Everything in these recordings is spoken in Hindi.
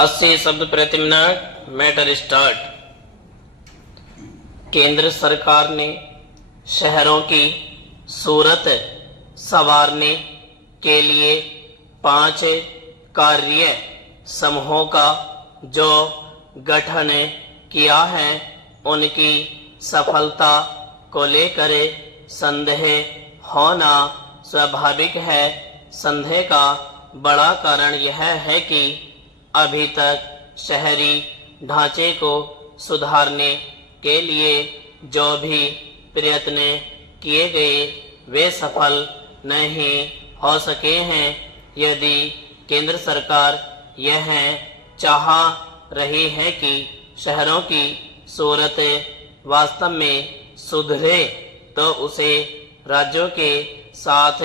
80 शब्द प्रति मिनट। Matter start. केंद्र सरकार ने शहरों की सूरत संवारने के लिए 5 कार्य समूहों का जो गठन किया है, उनकी सफलता को लेकर संदेह होना स्वाभाविक है। संदेह का बड़ा कारण यह है कि अभी तक शहरी ढांचे को सुधारने के लिए जो भी प्रयत्न किए गए वे सफल नहीं हो सके हैं। यदि केंद्र सरकार यह चाह रही है कि शहरों की सूरत वास्तव में सुधरे, तो उसे राज्यों के साथ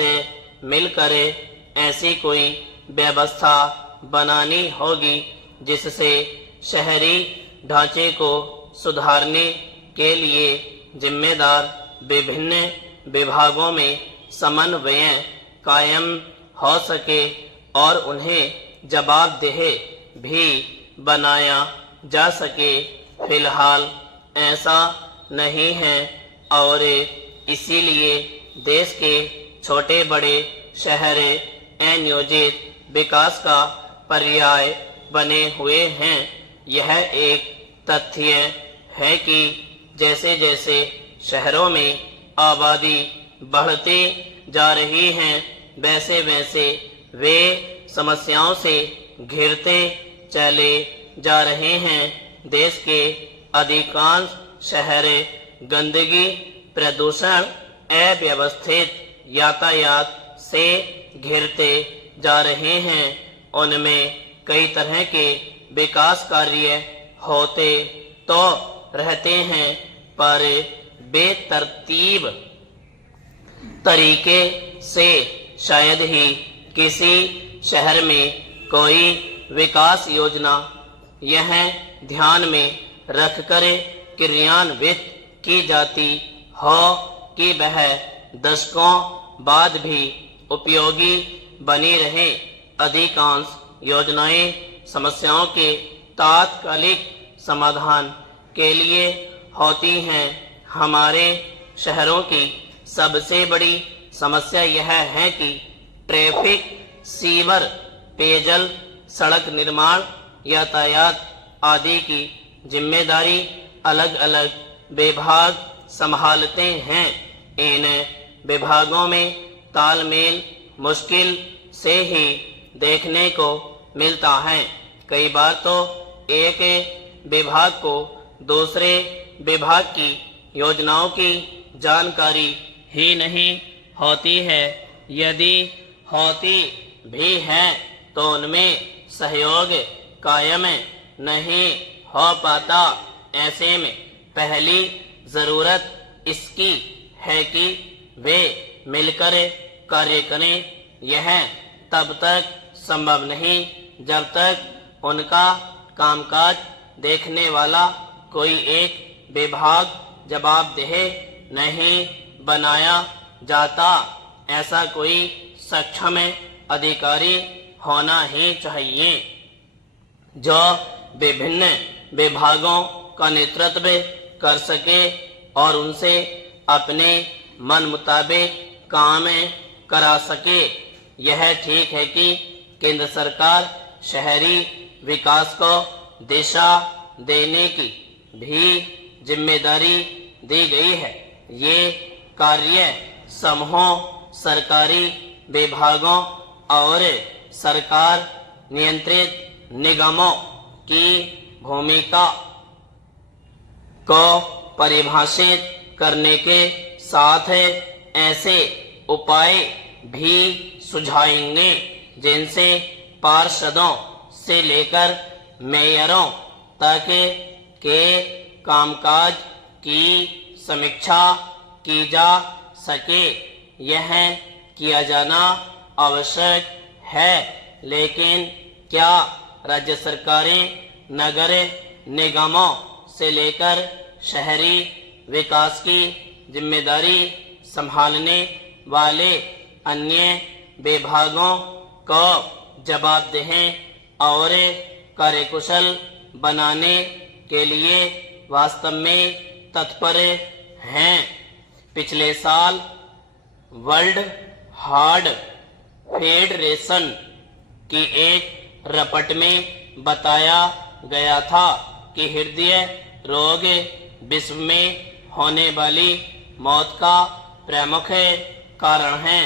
मिलकर ऐसी कोई व्यवस्था बनानी होगी जिससे शहरी ढांचे को सुधारने के लिए जिम्मेदार विभिन्न विभागों में समन्वय कायम हो सके और उन्हें जवाबदेह भी बनाया जा सके। फिलहाल ऐसा नहीं है और इसीलिए देश के छोटे बड़े शहर अनियोजित विकास का पर्याय बने हुए हैं। यह एक तथ्य है कि जैसे जैसे शहरों में आबादी बढ़ती जा रही है, वैसे वैसे वे समस्याओं से घिरते चले जा रहे हैं। देश के अधिकांश शहर गंदगी, प्रदूषण, अव्यवस्थित यातायात से घिरते जा रहे हैं। उनमें कई तरह के विकास कार्य होते तो रहते हैं, पर बेतरतीब तरीके से शायद ही किसी शहर में कोई विकास योजना यह ध्यान में रखकर क्रियान्वित की जाती हो कि वह दशकों बाद भी उपयोगी बनी रहे। अधिकांश योजनाएं समस्याओं के तात्कालिक समाधान के लिए होती हैं। हमारे शहरों की सबसे बड़ी समस्या यह है कि ट्रैफिक, सीवर, पेयजल, सड़क निर्माण, यातायात आदि की जिम्मेदारी अलग अलग विभाग संभालते हैं। इन विभागों में तालमेल मुश्किल से ही देखने को मिलता है। कई बार तो एक विभाग को दूसरे विभाग की योजनाओं की जानकारी ही नहीं होती है। यदि होती भी है तो उनमें सहयोग कायम नहीं हो पाता। ऐसे में पहली जरूरत इसकी है कि वे मिलकर कार्य करें। यह तब तक संभव नहीं जब तक उनका कामकाज देखने वाला कोई एक विभाग जवाबदेह नहीं बनाया जाता। ऐसा कोई सक्षम अधिकारी होना ही चाहिए जो विभिन्न विभागों का नेतृत्व कर सके और उनसे अपने मन मुताबिक काम करा सके। यह ठीक है कि केंद्र सरकार शहरी विकास को दिशा देने की भी जिम्मेदारी दी गई है। ये कार्य समूहों, सरकारी विभागों और सरकार नियंत्रित निगमों की भूमिका को परिभाषित करने के साथ ऐसे उपाय भी सुझाएंगे जिनसे पार्षदों से लेकर मेयरों तक के कामकाज की समीक्षा की जा सके। यह किया जाना आवश्यक है, लेकिन क्या राज्य सरकारें नगर निगमों से लेकर शहरी विकास की जिम्मेदारी संभालने वाले अन्य विभागों को जवाबदेह और कार्यकुशल बनाने के लिए वास्तव में तत्पर हैं। पिछले साल वर्ल्ड हार्ट फेडरेशन की एक रिपोर्ट में बताया गया था कि हृदय रोग विश्व में होने वाली मौत का प्रमुख कारण है।